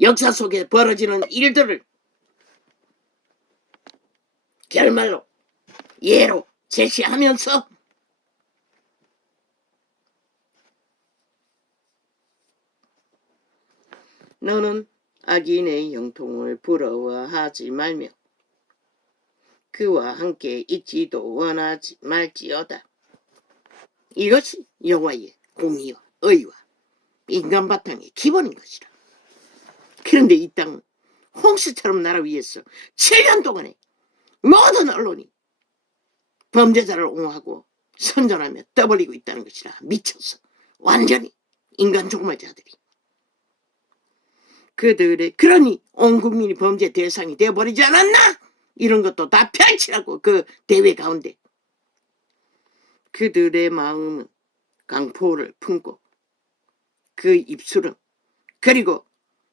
역사 속에 벌어지는 일들을 결말로 예로 제시하면서 너는 악인의 형통을 부러워하지 말며 그와 함께 있지도 원하지 말지어다. 이것이 여호와의 공의와 의와 인간 바탕의 기본인 것이라. 그런데 이 땅은 홍수처럼 나라 위에서 7년 동안에 모든 언론이 범죄자를 옹호하고 선전하며 떠벌리고 있다는 것이라. 미쳐서 완전히 인간 종말자들이. 그들의 그러니 온 국민이 범죄 대상이 되어버리지 않았나? 이런 것도 다 펼치라고. 그 대회 가운데 그들의 마음은 강포를 품고 그 입술은 그리고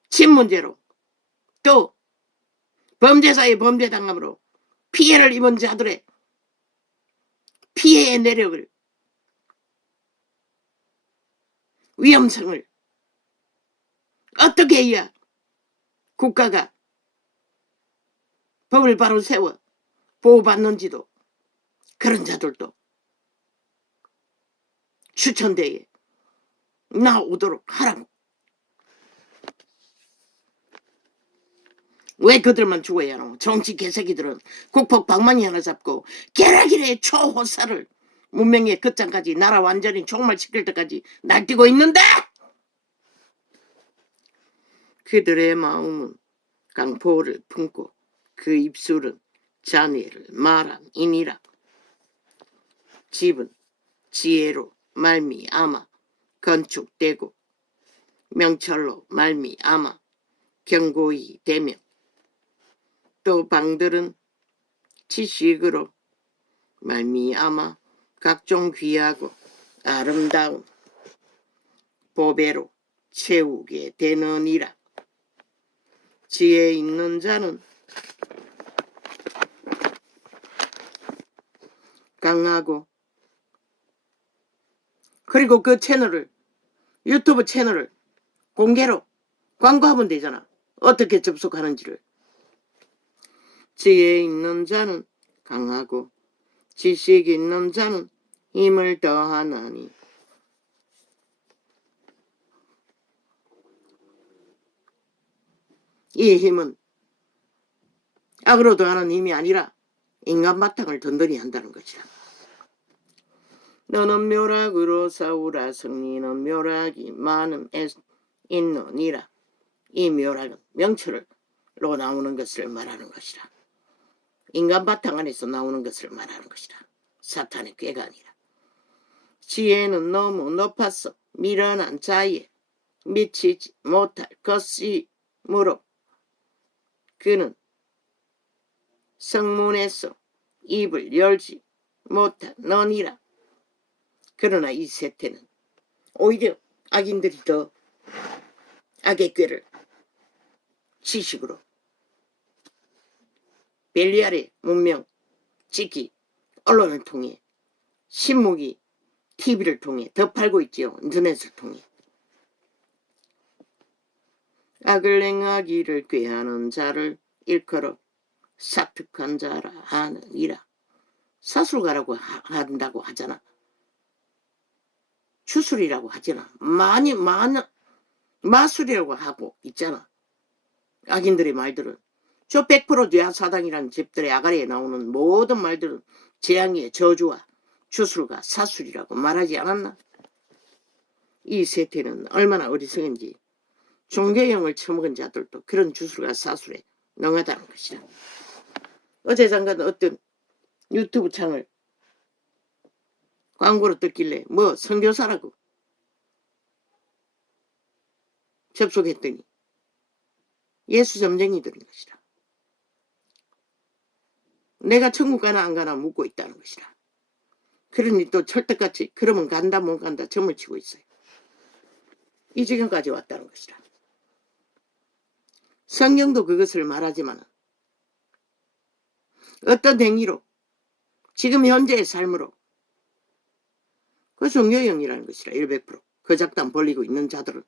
친문제로 또 범죄자의 범죄당함으로 피해를 입은 자들의 피해의 내력을 위험성을 어떻게 해야 국가가 법을 바로 세워 보호받는지도 그런 자들도 추천대에 나오도록 하라고. 왜 그들만 죽어야 하노? 정치 개새끼들은 국폭 방망이 하나 잡고 게라기의 초호사를 문명의 끝장까지 나라 완전히 종말시킬 때까지 날뛰고 있는데 그들의 마음은 강포를 품고 그 입술은 잔해를 말함이니라. 집은 지혜로 말미암아 건축되고 명철로 말미암아 견고히 되며 또 방들은 지식으로 말미암아 각종 귀하고 아름다운 보배로 채우게 되느니라. 지혜 있는 자는 강하고 그리고 그 채널을 유튜브 채널을 공개로 광고하면 되잖아. 어떻게 접속하는지를. 지혜 있는 자는 강하고 지식 있는 자는 힘을 더하나니 이 힘은 악으로 더하는 힘이 아니라 인간 바탕을 든든히 한다는 것이라. 너는 묘락으로 싸우라. 승리는 묘락이 많음 있느니라. 이 묘락은 명철로 나오는 것을 말하는 것이라. 인간 바탕 안에서 나오는 것을 말하는 것이라. 사탄의 꾀가 아니라. 지혜는 너무 높아서 미련한 자에 미치지 못할 것이므로 그는 성문에서 입을 열지 못하느니라. 그러나 이 세태는 오히려 악인들이 더 악의 꾀를 지식으로 벨리알의 문명 찍기 언론을 통해 신문기 TV를 통해 더 팔고 있지요. 인터넷을 통해. 악을 행하기를 꾀하는 자를 일컬어 사특한 자라 하느니라. 사술가라고 한다고 하잖아. 추술이라고 하잖아. 마술이라고 하고 있잖아. 악인들의 말들은. 저 100% 뇌하사당이라는 집들의 아가리에 나오는 모든 말들은 재앙의 저주와 추술과 사술이라고 말하지 않았나? 이 세태는 얼마나 어리석은지 종교형을 처먹은 자들도 그런 주술과 사술에 능하다는 것이다. 어제 잠깐 어떤 유튜브 창을 광고로 떴길래 뭐 선교사라고 접속했더니 예수 점쟁이들인 것이다. 내가 천국 가나 안 가나 묻고 있다는 것이다. 그러니 또 철떡같이 그러면 간다 못 간다 점을 치고 있어요. 이 지경까지 왔다는 것이다. 성경도 그것을 말하지만 어떤 행위로 지금 현재의 삶으로 그 종교형이라는 것이라. 100% 그 작단 벌리고 있는 자들은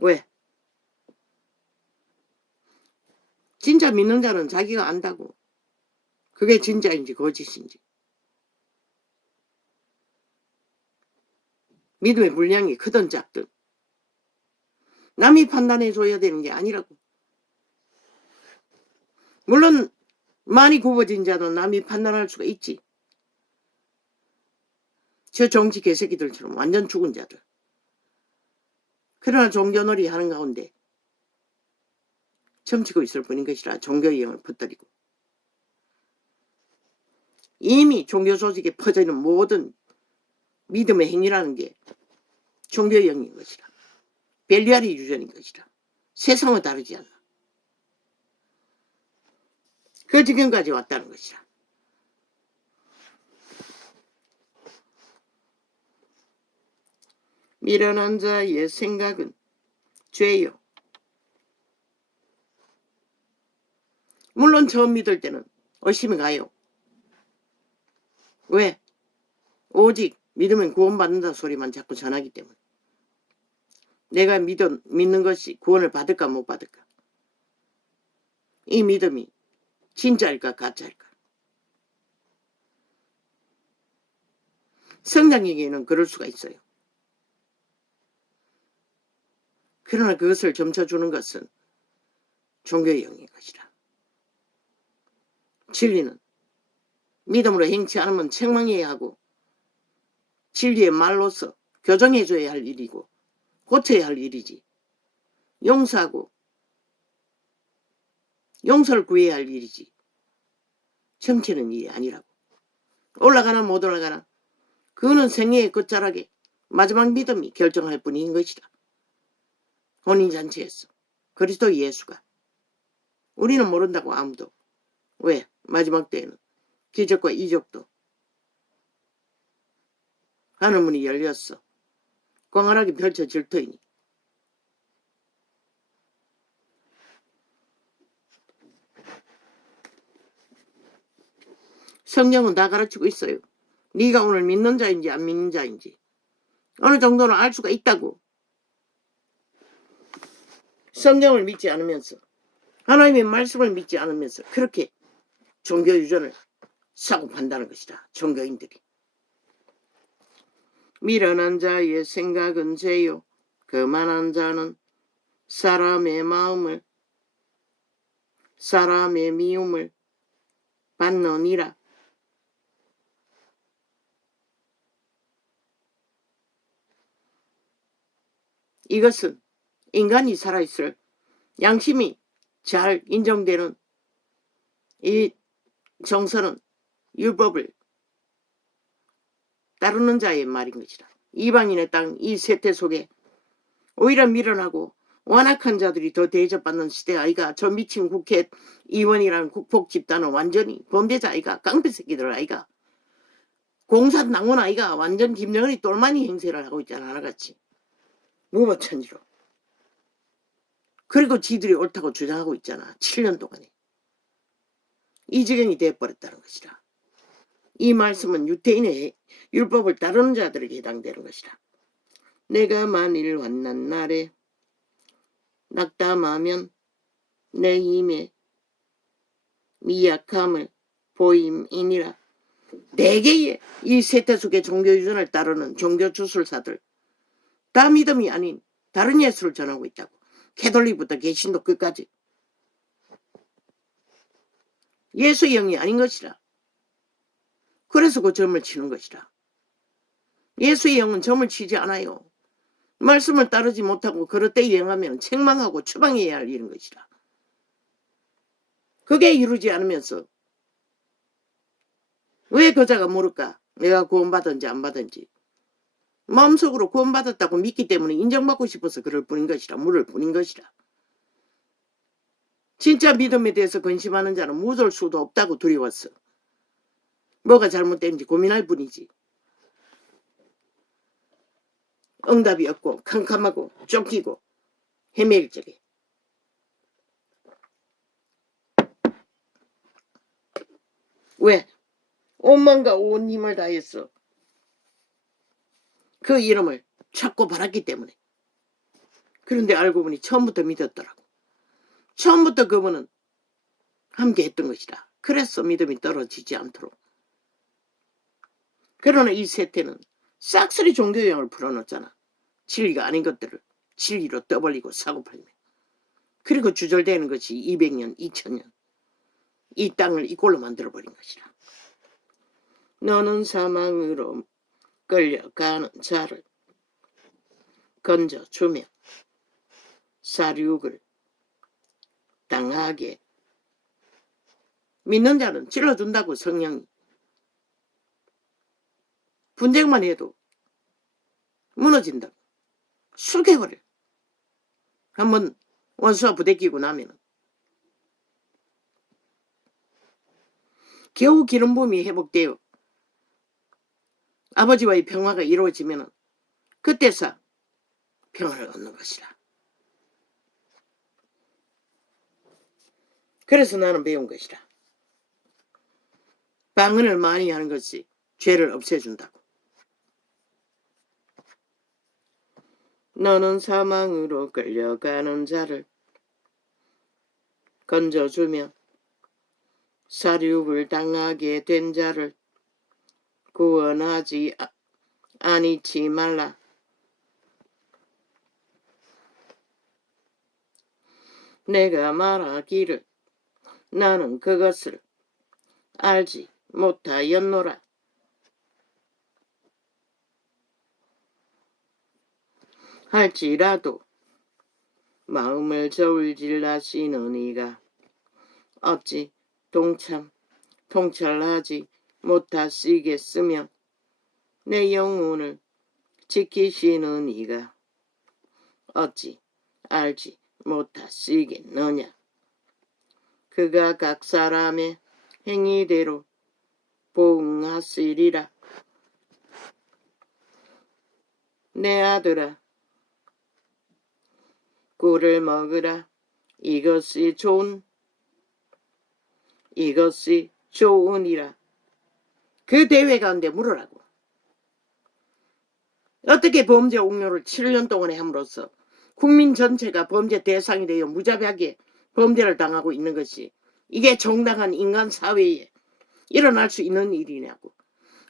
왜? 진짜 믿는 자는 자기가 안다고. 그게 진짜인지 거짓인지. 믿음의 분량이 크든 작든. 남이 판단해줘야 되는 게 아니라고. 물론 많이 굽어진 자는 남이 판단할 수가 있지. 저 정치 개새끼들처럼 완전 죽은 자들. 그러나 종교놀이 하는 가운데 점치고 있을 뿐인 것이라 종교의 영을 붙들이고. 이미 종교 조직에 퍼져있는 모든 믿음의 행위라는 게 종교의 영인 것이라. 벨리알이 유전인 것이라. 세상과 다르지 않나. 그 지경까지 왔다는 것이라. 미련한 자의 생각은 죄요. 물론 처음 믿을 때는 의심이 가요. 왜? 오직 믿으면 구원받는다 소리만 자꾸 전하기 때문에. 내가 믿는 것이 구원을 받을까 못 받을까. 이 믿음이 진짜일까 가짜일까. 성장에게는 그럴 수가 있어요. 그러나 그것을 점쳐주는 것은 종교의 영인 것이라. 진리는 믿음으로 행치 않으면 책망해야 하고 진리의 말로서 교정해줘야 할 일이고 고쳐야 할 일이지. 용서하고 용서를 구해야 할 일이지. 정치는 일이 아니라고. 올라가나 못 올라가나 그거는 생애의 끝자락에 마지막 믿음이 결정할 뿐인 것이다. 혼인잔치에서 그리스도 예수가. 우리는 모른다고 아무도. 왜? 마지막 때에는 기적과 이적도 하늘문이 열렸어. 광활하게 펼쳐질 터이니. 성경은 다 가르치고 있어요. 네가 오늘 믿는 자인지 안 믿는 자인지 어느 정도는 알 수가 있다고. 성경을 믿지 않으면서 하나님의 말씀을 믿지 않으면서 그렇게 종교 유전을 사고 판다는 것이다. 종교인들이. 미련한 자의 생각은 죄요. 거만한 자는 사람의 마음을 사람의 미움을 받느니라. 이것은 인간이 살아있을 양심이 잘 인정되는 이 정서는 율법을 따르는 자의 말인 것이다. 이방인의 땅 이 세태 속에 오히려 미련하고 완악한 자들이 더 대접받는 시대 아이가. 저 미친 국회의원이라는 국폭 집단은 완전히 범죄자 아이가. 깡패새끼들 아이가. 공산당원 아이가. 완전 김정은이 똘마니 행세를 하고 있잖아. 하나같이 무법천지로. 그리고 지들이 옳다고 주장하고 있잖아. 7년 동안에. 이 지경이 되어버렸다는 것이다. 이 말씀은 유태인의 율법을 따르는 자들에게 해당되는 것이다. 내가 만일 환난 날에 낙담하면 내 힘의 미약함을 보임이니라. 네 개의 이 세태 속의 종교 유전을 따르는 종교 주술사들 다 믿음이 아닌 다른 예수를 전하고 있다고. 캐톨릭부터 개신도 끝까지 예수의 영이 아닌 것이라. 그래서 그 점을 치는 것이라. 예수의 영은 점을 치지 않아요. 말씀을 따르지 못하고 그릇되이 행하면 책망하고 추방해야 할 일인 것이라. 그게 이루지 않으면서 왜 그자가 모를까? 내가 구원받은지 안 받은지. 마음속으로 구원받았다고 믿기 때문에 인정받고 싶어서 그럴 뿐인 것이라. 물을 뿐인 것이라. 진짜 믿음에 대해서 근심하는 자는 묻을 수도 없다고 두려웠어. 뭐가 잘못된지 고민할 뿐이지. 응답이 없고 캄캄하고 쫓기고 헤매일 적에. 왜? 온 마음과 온 힘을 다했어. 그 이름을 찾고 바랐기 때문에. 그런데 알고 보니 처음부터 믿었더라고. 처음부터 그분은 함께 했던 것이다. 그래서 믿음이 떨어지지 않도록. 그러나 이 세태는 싹쓸이 종교형을 풀어놓잖아. 진리가 아닌 것들을 진리로 떠벌리고 사고팔며. 그리고 주절되는 것이 200년, 2000년. 이 땅을 이꼴로 만들어버린 것이라. 너는 사망으로 끌려가는 자를 건져주며 사륙을 당하게 믿는 자는 찔러준다고 성령이. 분쟁만 해도 무너진다고. 수개월을 한번 원수와 부대끼고 나면 겨우 기름 부음이 회복되어 아버지와의 평화가 이루어지면 그때서 평화를 얻는 것이라. 그래서 나는 배운 것이라. 방언을 많이 하는 것이 죄를 없애준다고. 너는 사망으로 끌려가는 자를 건져주며 사륙을 당하게 된 자를 구원하지 아니치 말라. 내가 말하기를 나는 그것을 알지 못하였노라. 할지라도 마음을 저울질하시는 이가 어찌 통찰하지 못하시겠으며 내 영혼을 지키시는 이가 어찌 알지 못하시겠느냐. 그가 각 사람의 행위대로 보응하시리라. 내 아들아, 꿀을 먹으라. 이것이 좋으니라. 그 대회 가운데 물으라고. 어떻게 범죄 옥료를 7년 동안에 함으로써 국민 전체가 범죄 대상이 되어 무자비하게 범죄를 당하고 있는 것이 이게 정당한 인간 사회에 일어날 수 있는 일이냐고.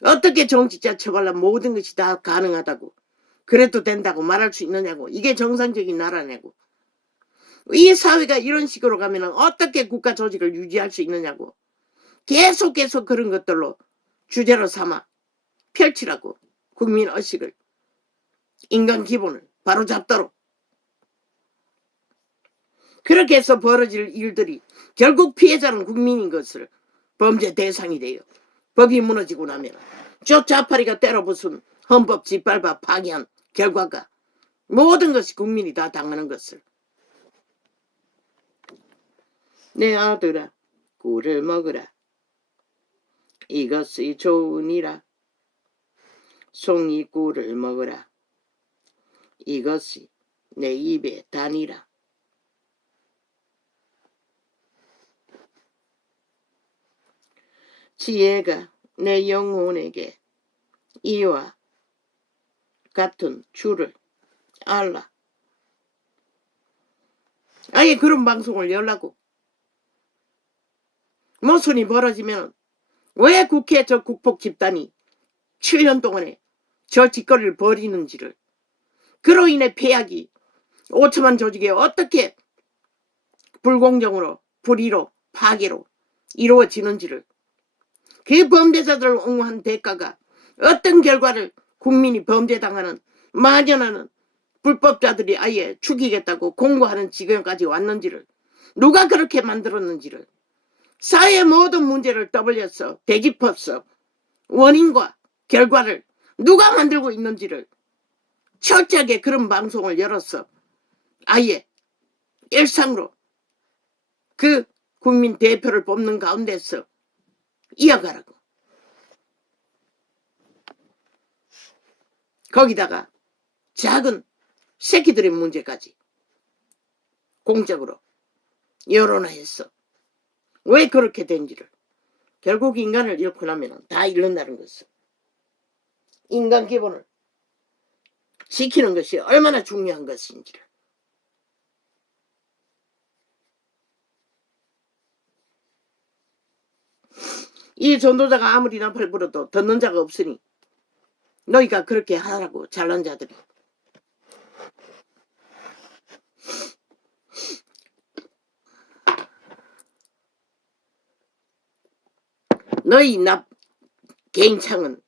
어떻게 정치자 처벌하면 모든 것이 다 가능하다고, 그래도 된다고 말할 수 있느냐고. 이게 정상적인 나라냐고. 이 사회가 이런 식으로 가면 어떻게 국가 조직을 유지할 수 있느냐고. 계속 그런 것들로 주제로 삼아 펼치라고. 국민 의식을, 인간 기본을 바로잡도록. 그렇게 해서 벌어질 일들이 결국 피해자는 국민인 것을 범죄 대상이 돼요. 법이 무너지고 나면 쫓아파리가 때려부순 헌법 짓밟아 파기한 결과가 모든 것이 국민이 다 당하는 것을. 내 아들아, 꿀을 먹으라. 이것이 좋으니라. 송이 꿀을 먹으라. 이것이 내 입에 다니라. 지혜가 내 영혼에게 이와 같은 줄을 알라. 아예 그런 방송을 열라고. 모순이 벌어지면 왜 국회 저 국폭 집단이 7년 동안에 저 짓거리를 벌이는지를, 그로 인해 폐악이 5천만 조직에 어떻게 불공정으로 불의로 파괴로 이루어지는지를, 그 범죄자들을 옹호한 대가가 어떤 결과를 국민이 범죄당하는 만연하는 불법자들이 아예 죽이겠다고 공고하는 지경까지 왔는지를, 누가 그렇게 만들었는지를, 사회의 모든 문제를 떠벌려서 되짚어서 원인과 결과를 누가 만들고 있는지를 철저하게 그런 방송을 열어서 아예 일상으로 그 국민 대표를 뽑는 가운데서 이어가라고. 거기다가 작은 새끼들의 문제까지 공적으로 여론화해서 왜 그렇게 된지를, 결국 인간을 잃고 나면 다 잃는다는 것을, 인간 기본을 지키는 것이 얼마나 중요한 것인지를 이 전도자가 아무리 나팔 불어도 듣는 자가 없으니 너희가 그렇게 하라고, 잘난 자들이. 너희 개인창은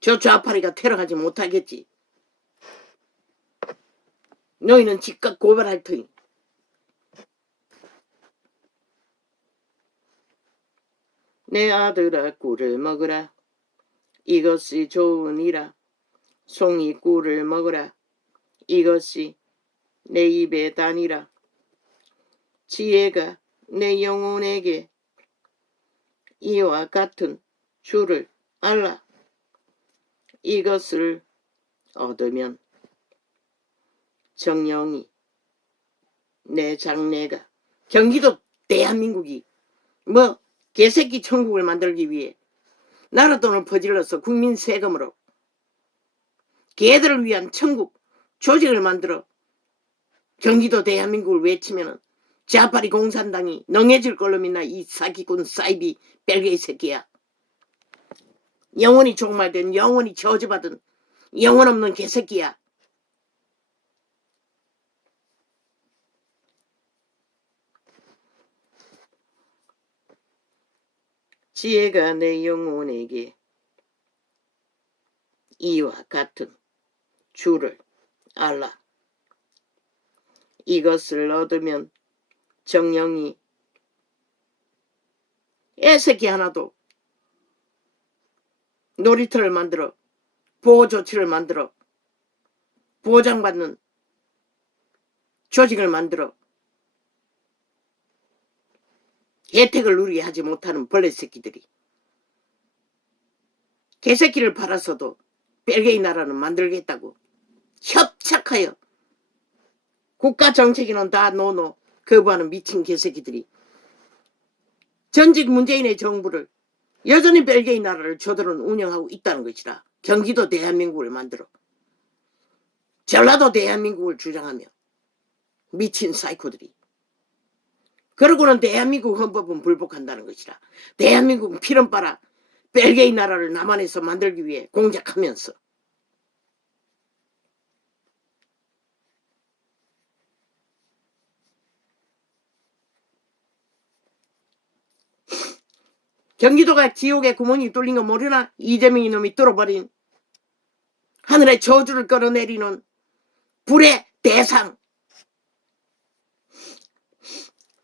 저 좌파리가 테러하지 못하겠지. 너희는 즉각 고발할 터니. 내 아들아 꿀을 먹으라. 이것이 좋으니라. 송이 꿀을 먹으라. 이것이 내 입에 다니라. 지혜가 내 영혼에게 이와 같은 줄을 알라. 이것을 얻으면 정령이 내 장래가, 경기도 대한민국이 뭐 개새끼 천국을 만들기 위해 나라 돈을 퍼질러서 국민 세금으로 개들을 위한 천국 조직을 만들어 경기도 대한민국을 외치면은 좌파리 공산당이 능해질 걸로 믿나, 이 사기꾼 사이비 벨게이 새끼야. 영원히 종말된, 영원히 저주받은 영혼 없는 개새끼야. 지혜가 내 영혼에게 이와 같은 줄을 알라. 이것을 얻으면 정령이, 애새끼 하나도 놀이터를 만들어 보호조치를 만들어 보장받는 조직을 만들어 혜택을 누리게 하지 못하는 벌레 새끼들이 개새끼를 팔아서도 벨게이 나라는 만들겠다고 협착하여 국가 정책위는 다 노노 거부하는 미친 개새끼들이 전직 문재인의 정부를 여전히 벨게이 나라를 저들은 운영하고 있다는 것이라. 경기도 대한민국을 만들어 전라도 대한민국을 주장하며 미친 사이코들이. 그러고는 대한민국 헌법은 불복한다는 것이라. 대한민국은 피름 빨아 벨게이 나라를 남한에서 만들기 위해 공작하면서 경기도가 지옥에 구멍이 뚫린 거 모르나? 이재명이 놈이 뚫어버린 하늘에 저주를 끌어내리는 불의 대상.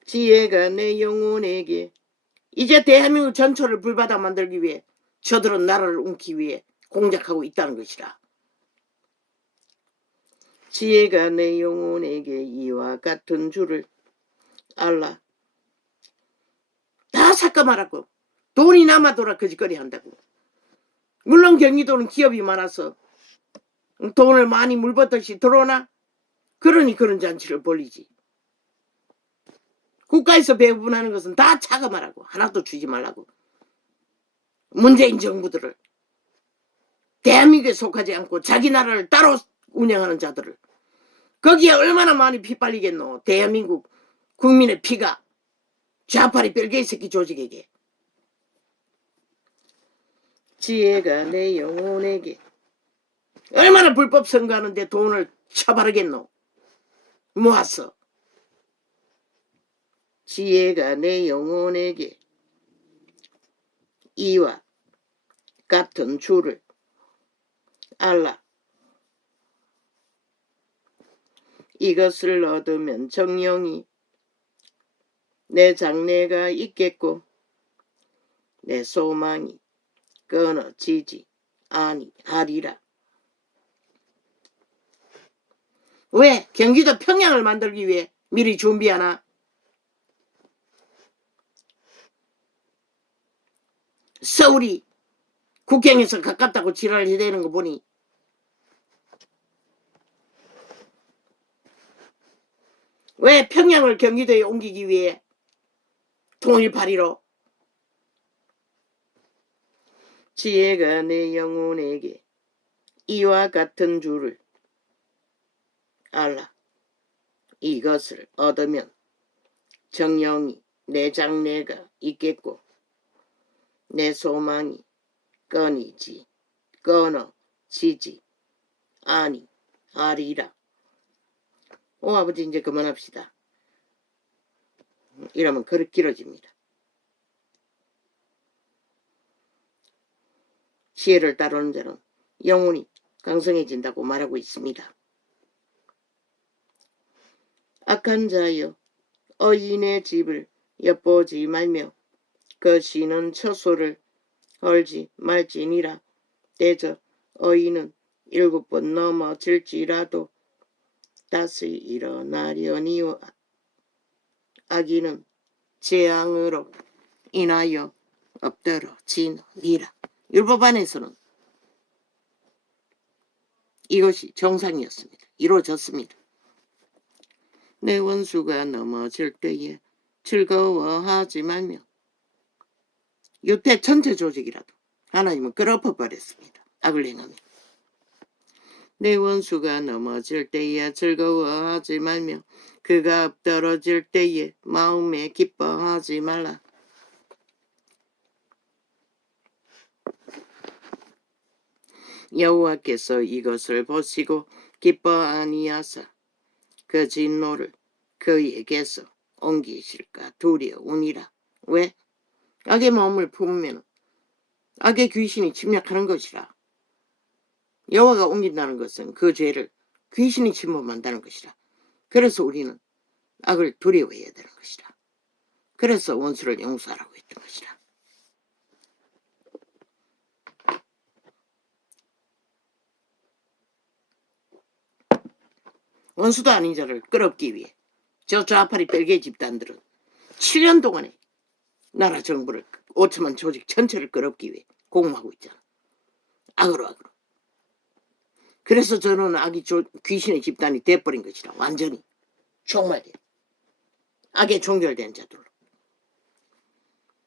지혜가 내 영혼에게, 이제 대한민국 전초를 불바다 만들기 위해 저들은 나라를 옮기기 위해 공작하고 있다는 것이라. 지혜가 내 영혼에게 이와 같은 줄을 알라. 다 삭까 말하고 돈이 남아돌아 거짓거리 한다고. 물론 경기도는 기업이 많아서 돈을 많이 물붓듯이 들어오나? 그러니 그런 잔치를 벌리지. 국가에서 배분하는 것은 다 차가 말하고 하나도 주지 말라고. 문재인 정부들을, 대한민국에 속하지 않고 자기 나라를 따로 운영하는 자들을, 거기에 얼마나 많이 피 빨리겠노. 대한민국 국민의 피가 좌파리 벨게이 새끼 조직에게. 지혜가 내 영혼에게 얼마나 불법 선거하는데 돈을 쳐바르겠노. 모았어. 지혜가 내 영혼에게 이와 같은 줄을 알라. 이것을 얻으면 정령이 내 장래가 있겠고 내 소망이 끊어지지 아니하리라. 왜? 경기도 평양을 만들기 위해 미리 준비하나? 서울이 국경에서 가깝다고 지랄을 해대는 거 보니 왜 평양을 경기도에 옮기기 위해 통일파리로. 지혜가 내 영혼에게 이와 같은 줄을 알라. 이것을 얻으면 정령이 내 장래가 있겠고 내 소망이 끊어지지 아니하리라. 아버지 이제 그만합시다. 이러면 그렇게 길어집니다. 지혜를 따르는 자는 영혼이 강성해진다고 말하고 있습니다. 악한 자여 의인의 집을 엿보지 말며 그 쉬는 처소를 헐지 말지니라. 대저 의인은 7번 넘어질지라도 다시 일어나려니와 악인은 재앙으로 인하여 엎드러지니라. 율법안에서는 이것이 정상이었습니다. 이루어졌습니다. 내 원수가 넘어질 때에 즐거워하지 말며, 유대 전체 조직이라도 하나님은 끌어버렸습니다. 악을 행하며. 내 원수가 넘어질 때에 즐거워하지 말며 그가 엎드러질 때에 마음에 기뻐하지 말라. 여호와께서 이것을 보시고 기뻐 아니하사 그 진노를 그에게서 옮기실까 두려우니라. 왜? 악의 마음을 품으면 악의 귀신이 침략하는 것이라. 여호와가 옮긴다는 것은 그 죄를 귀신이 침범한다는 것이라. 그래서 우리는 악을 두려워해야 되는 것이라. 그래서 원수를 용서하라고 했던 것이라. 원수도 아닌 자를 끌어업기 위해 저 좌파리 벨기에 집단들은 7년 동안에 나라 정부를 5천만 조직 전체를 끌어업기 위해 공모하고 있잖아. 악으로. 그래서 저는 귀신의 집단이 돼버린 것이라. 완전히 종말돼. 악에 종결된 자들로.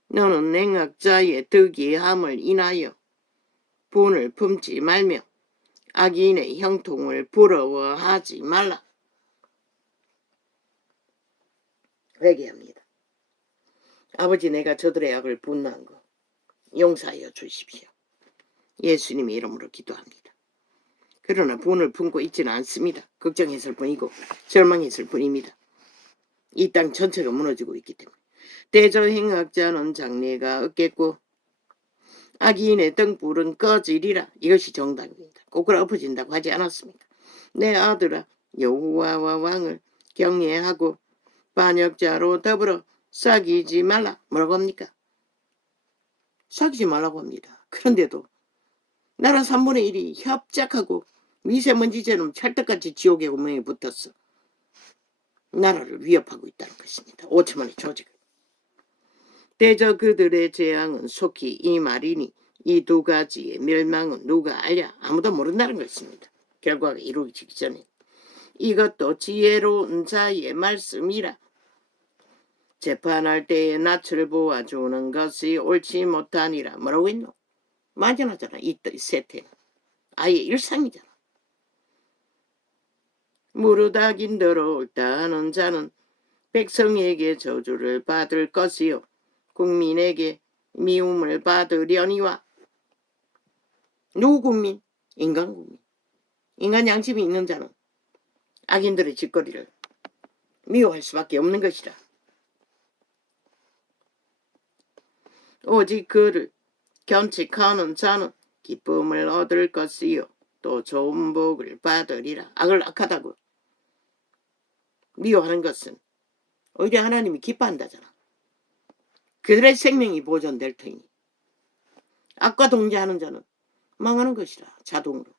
너는 냉악자의 득이함을 인하여 분을 품지 말며 악인의 형통을 부러워하지 말라. 회개합니다. 아버지, 내가 저들의 악을 분노한 거 용서하여 주십시오. 예수님의 이름으로 기도합니다. 그러나 분을 품고 있지는 않습니다. 걱정했을 뿐이고 절망했을 뿐입니다. 이 땅 전체가 무너지고 있기 때문에. 대저행악자는 장래가 없겠고 악인의 등불은 꺼지리라. 이것이 정답입니다. 꼬꾸라 엎어진다고 하지 않았습니까? 내 아들아, 여호와와 왕을 경외하고 반역자로 더불어 사귀지 말라. 뭐라고 합니까? 사귀지 말라고 합니다. 그런데도 나라 3분의 1이 협작하고 미세먼지처럼 찰떡같이 지옥의 운명에 붙었어. 나라를 위협하고 있다는 것입니다. 5천만의 조직을. 대저 그들의 재앙은 속히 이 말이니 이 두 가지의 멸망은 누가 알랴? 아무도 모른다는 것입니다. 결과가 이루어지기 전에. 이것도 지혜로운 자의 말씀이라. 재판할 때에 낯을 보아주는 것이 옳지 못하니라. 뭐라고 했노? 만연하잖아. 이 세태는 아예 일상이잖아. 무릇 악인더러 옳다 하는 자는 백성에게 저주를 받을 것이요 국민에게 미움을 받으려니와. 누구 국민? 인간 국민. 인간 양심이 있는 자는 악인들의 짓거리를 미워할 수밖에 없는 것이라. 오직 그를 견칙하는 자는 기쁨을 얻을 것이요 또 좋은 복을 받으리라. 악을 악하다고 미워하는 것은 오히려 하나님이 기뻐한다잖아. 그들의 생명이 보존될 터이니. 악과 동조하는 자는 망하는 것이라. 자동으로.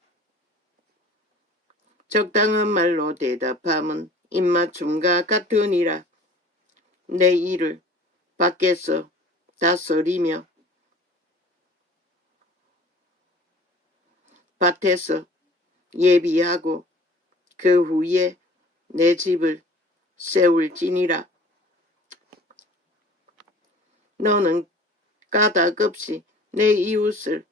적당한 말로 대답함은 입맞춤과 같으니라. 내 일을 밖에서 다스리며 밭에서 예비하고 그 후에 내 집을 세울지니라. 너는 까닭 없이 내 이웃을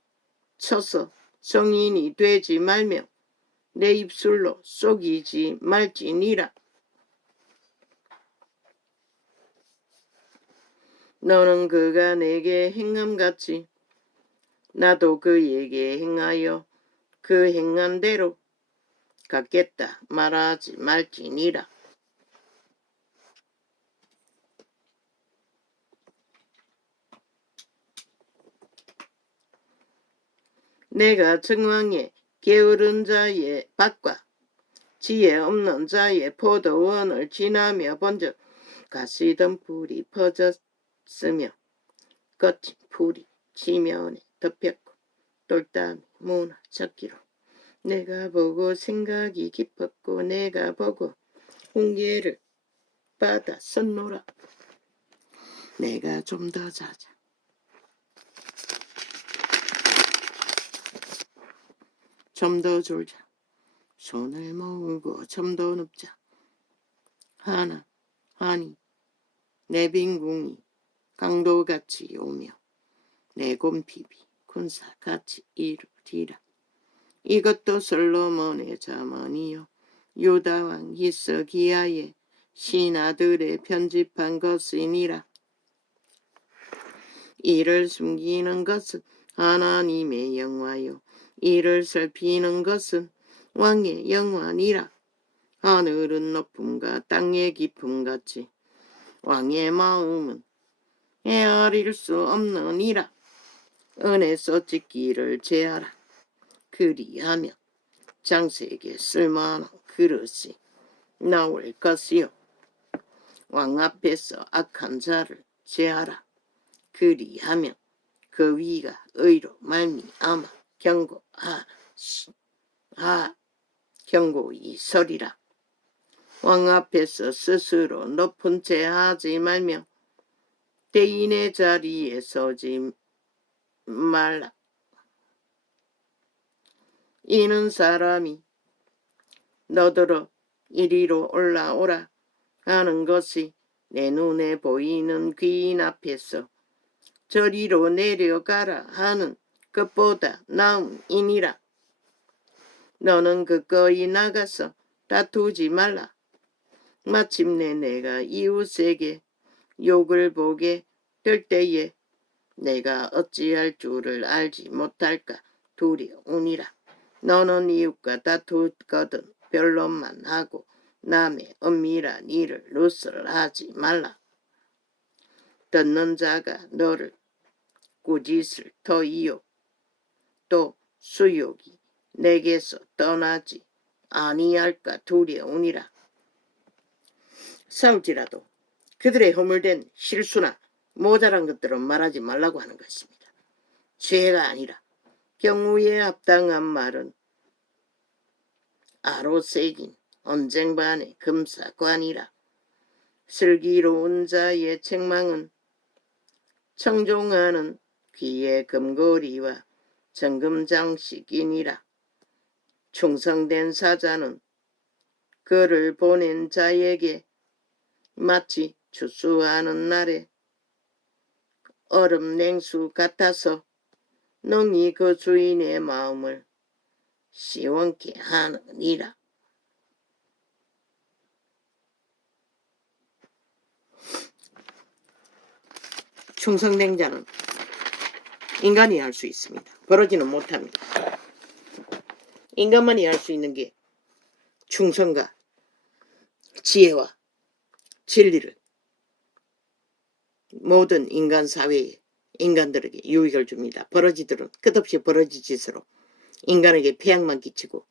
쳐서 성인이 되지 말며 내 입술로 속이지 말지니라. 너는 그가 내게 행함같이 나도 그에게 행하여 그 행한 대로 갚겠다 말하지 말지니라. 내가 정왕에 게으른 자의 밭과 지혜 없는 자의 포도원을 지나며 본즉 가시던 풀이 퍼졌으며 거친 풀이 지면에 덮였고 돌담이 무너졌기로 내가 보고 생각이 깊었고 내가 보고 훈계를 받았었노라. 내가 좀 더 자자. 좀 더 졸자. 손을 모으고 좀 더 눕자. 하니 내 빈궁이 강도같이 오며 내 곰핍이 군사같이 이루리라. 이것도 솔로몬의 잠언이요 유다왕 히스기야의 신하들의 편집한 것이니라. 이를 숨기는 것은 하나님의 영화요 이를 살피는 것은 왕의 영화니라. 하늘은 높음과 땅의 깊음같이 왕의 마음은 헤아릴 수 없느니라. 은혜서 짓기를 제하라. 그리하면 장세에게 쓸만한 그릇이 나올 것이요 왕 앞에서 악한 자를 제하라. 그리하면 그 위가 의로 말미암아 경고히 서리라. 왕 앞에서 스스로 높은 채 하지 말며 대인의 자리에 서지 말라. 이는 사람이 너더러 이리로 올라오라 하는 것이 내 눈에 보이는 귀인 앞에서 저리로 내려가라 하는 것보다 나음이니라. 너는 그거이 나가서 다투지 말라. 마침내 내가 이웃에게 욕을 보게 될 때에 내가 어찌할 줄을 알지 못할까 두려우니라. 너는 이웃과 다투거든 변론만 하고 남의 은밀한 일을 누설하지 말라. 듣는 자가 너를 꾸짖을 터이요 또 수욕이 내게서 떠나지 아니할까 두려우니라. 싸울지라도 그들의 허물된 실수나 모자란 것들은 말하지 말라고 하는 것입니다. 죄가 아니라 경우에 합당한 말은 아로 새긴 언쟁반의 금사관이라. 슬기로운 자의 책망은 청종하는 귀의 금고리와 정금장식이니라. 충성된 사자는 그를 보낸 자에게 마치 추수하는 날에 얼음 냉수 같아서 능히 그 주인의 마음을 시원케 하느니라. 충성된 자는 인간이 할 수 있습니다. 벌어지는 못합니다. 인간만이 할 수 있는 게 충성과 지혜와 진리를 모든 인간 사회에 인간들에게 유익을 줍니다. 버러지들은 끝없이 버러지 짓으로 인간에게 폐악만 끼치고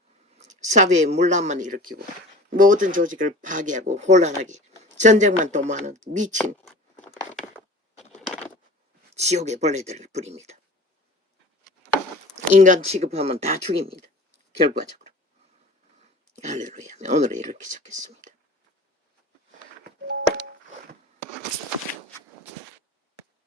사회에 문란만 일으키고 모든 조직을 파괴하고 혼란하게 전쟁만 도모하는 미친 지옥의 벌레들을 부립니다. 인간 취급하면 다 죽입니다. 결과적으로. 할렐루야. 오늘은 이렇게 적겠습니다.